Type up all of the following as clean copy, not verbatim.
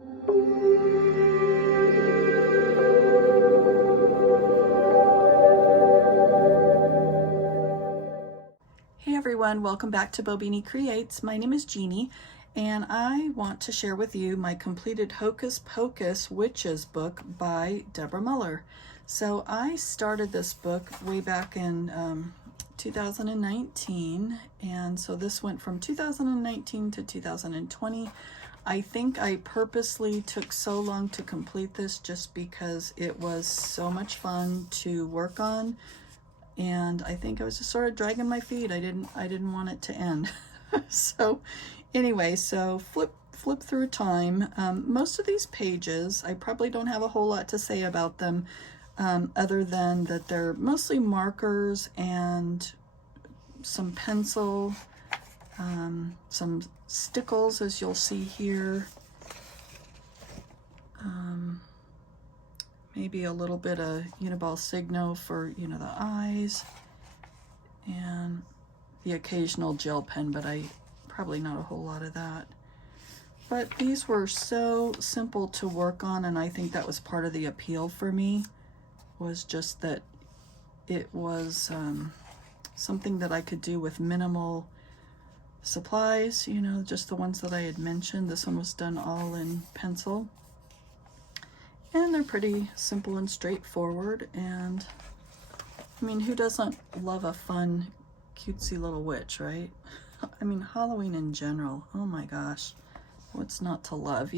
Hey everyone, welcome back to Bobini Creates. My name is Jeannie, and I want to share with you my completed Hocus Pocus Witches book by Deborah Muller. So I started this book way back in 2019, and so this went from 2019 to 2020. I think I purposely took so long to complete this just because it was so much fun to work on. And I think I was just sort of dragging my feet. I didn't want it to end. So anyway, so flip through time. Most of these pages, I probably don't have a whole lot to say about them, other than that they're mostly markers and some pencil, some stickles, as you'll see here. Maybe a little bit of Uniball Signo for, the eyes, and the occasional gel pen, but probably not a whole lot of that. But these were so simple to work on, and I think that was part of the appeal for me, was just that it was something that I could do with minimal supplies, just the ones that I had mentioned. This one was done all in pencil. And they're pretty simple and straightforward, and I mean, who doesn't love a fun, cutesy little witch, right? I mean, Halloween in general, oh my gosh, what's not to love,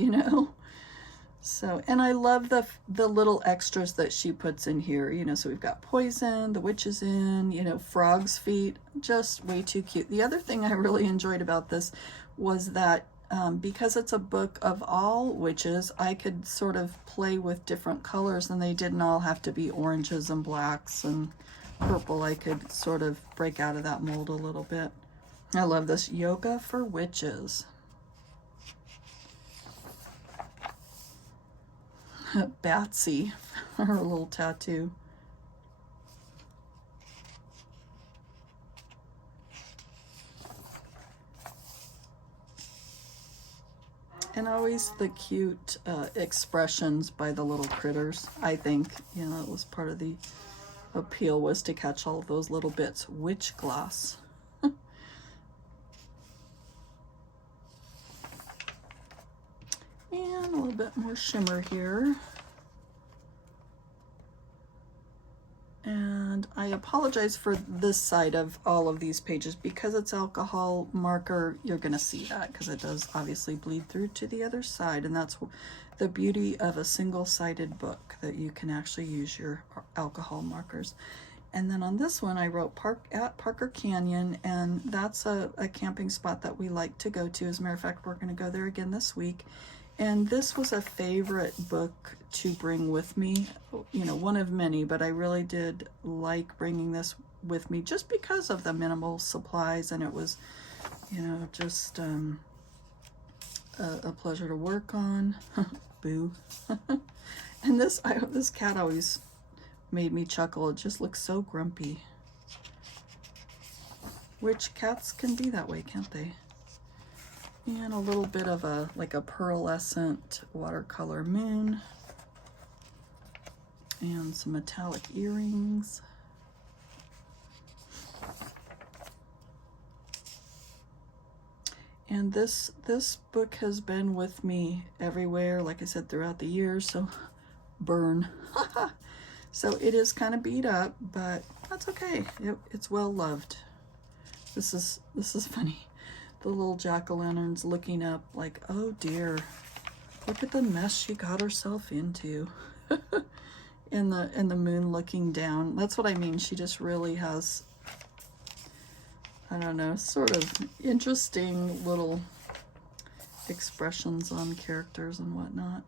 So, and I love the little extras that she puts in here, so we've got poison, the witch is in, frog's feet, just way too cute. The other thing I really enjoyed about this was that because it's a book of all witches, I could sort of play with different colors, and they didn't all have to be oranges and blacks and purple. I could sort of break out of that mold a little bit. I love this, Yoga for Witches. Batsy, her little tattoo. And always the cute expressions by the little critters. I think, it was part of the appeal, was to catch all of those little bits. Witch gloss. And a little bit more shimmer here. And I apologize for this side of all of these pages, because it's alcohol marker. You're going to see that because it does obviously bleed through to the other side, and that's the beauty of a single-sided book, that you can actually use your alcohol markers. And then on this one, I wrote at Parker Canyon, and that's a camping spot that we like to go to. As a matter of fact, we're going to go there again this week. And this was a favorite book to bring with me, one of many, but I really did like bringing this with me just because of the minimal supplies, and it was, just a pleasure to work on. Boo. And this cat always made me chuckle. It just looks so grumpy. Which cats can be that way, can't they? And a little bit of like a pearlescent watercolor moon, and some metallic earrings. And this book has been with me everywhere, like I said, throughout the years. So burn. So it is kind of beat up, but that's okay. It's well loved. This is funny. The little jack-o'-lantern's looking up like, oh dear, look at the mess she got herself into. and the moon looking down. That's what I mean. She just really has, I don't know, sort of interesting little expressions on characters and whatnot.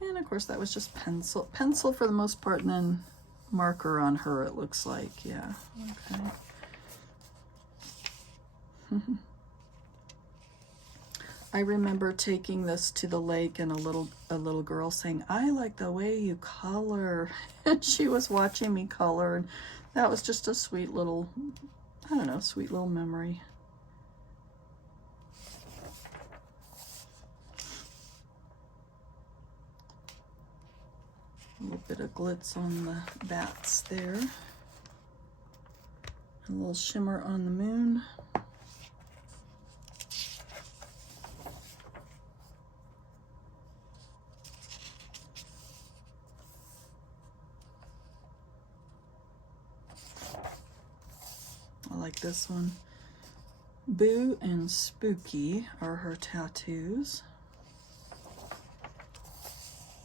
And of course that was just pencil for the most part, and then marker on her, it looks like. Yeah, okay. I remember taking this to the lake, and a little girl saying, "I like the way you color." And she was watching me color, and that was just a sweet little, I don't know, sweet little memory. bit of glitz on the bats there. A little shimmer on the moon. I like this one. Boo and Spooky are her tattoos.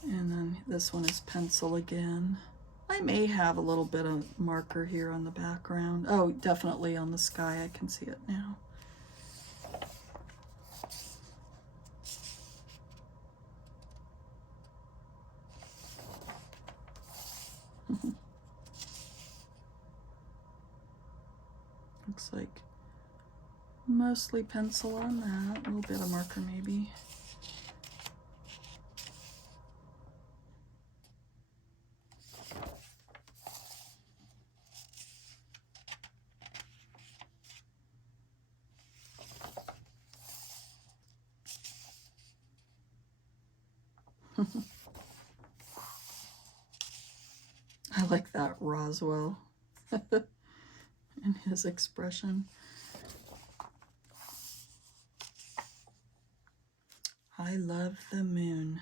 And then this one is pencil again. I may have a little bit of marker here on the background. Oh, definitely on the sky. I can see it now. Looks like mostly pencil on that. A little bit of marker maybe. I like that Roswell and his expression. I love the moon.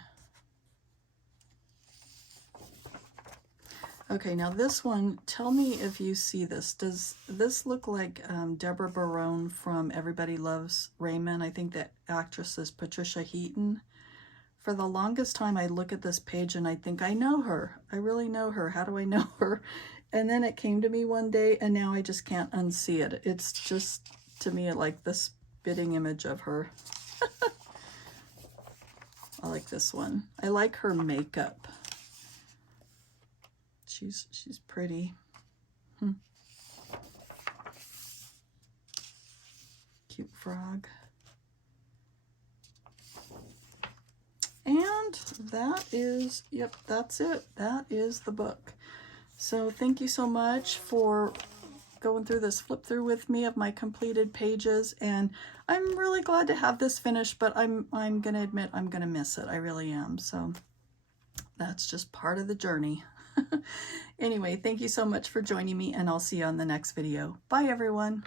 Okay, now this one, tell me if you see this. Does this look like Deborah Muller from Everybody Loves Raymond? I think that actress is Patricia Heaton. For the longest time, I look at this page and I think, I know her. I really know her. How do I know her? And then it came to me one day, and now I just can't unsee it. It's just, to me, like the spitting image of her. I like this one. I like her makeup. She's pretty. Cute frog. And that is, yep, that's it. That is the book. So thank you so much for going through this flip through with me of my completed pages. And I'm really glad to have this finished, but I'm going to admit I'm going to miss it. I really am. So that's just part of the journey. Anyway, thank you so much for joining me, and I'll see you on the next video. Bye, everyone.